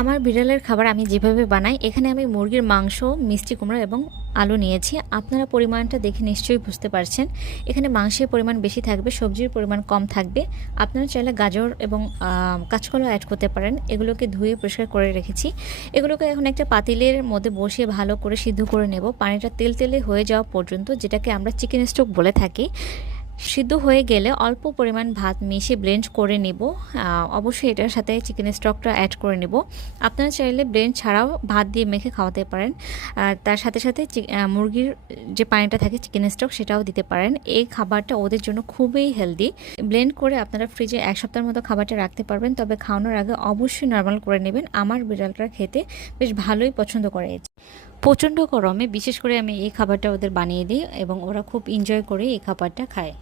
আমার বিড়ালের খাবার আমি যেভাবে বানাই, এখানে আমি মুরগির মাংস, মিষ্টি কুমড়া এবং আলু নিয়েছি। আপনারা পরিমাণটা দেখে নিশ্চয়ই বুঝতে পারছেন। এখানে মাংসের পরিমাণ বেশি থাকবে, সবজির পরিমাণ কম থাকবে। আপনারা চাইলে গাজর এবং কাঁচকলা অ্যাড করতে পারেন। এগুলোকে ধুয়ে পরিষ্কার করে রেখেছি। এগুলোকে এখন একটা পাতিলের মধ্যে বসিয়ে ভালো করে সিদ্ধ করে নেব, পানিটা তেলতেলে হয়ে যাওয়া পর্যন্ত, যেটাকে আমরা চিকেন স্টক বলে থাকি। সিদ্ধ হয়ে গেলে অল্প পরিমাণ ভাত মিশিয়ে ব্লেন্ড করে নেব। অবশ্যই এটার সাথে চিকেন স্টকটা অ্যাড করে নেব। আপনারা চাইলে ব্লেন্ড ছাড়াও ভাত দিয়ে মেখে খাওয়াতে পারেন। তার সাথে সাথে মুরগির যে পানিটা থাকে চিকেন স্টক, সেটাও দিতে পারেন। এই খাবারটা ওদের জন্য খুবই হেলদি। ব্লেন্ড করে আপনারা ফ্রিজে 1 সপ্তাহের মতো খাবারটা রাখতে পারবেন, তবে খাওয়ানোর আগে অবশ্যই নর্মাল করে নেবেন। আমার বিড়ালটা খেতে বেশ ভালোই পছন্দ করে। প্রচণ্ড গরমে বিশেষ করে আমি এই খাবারটা ওদের বানিয়ে দিই এবং ওরা খুব এনজয় করে এই খাবারটা খায়।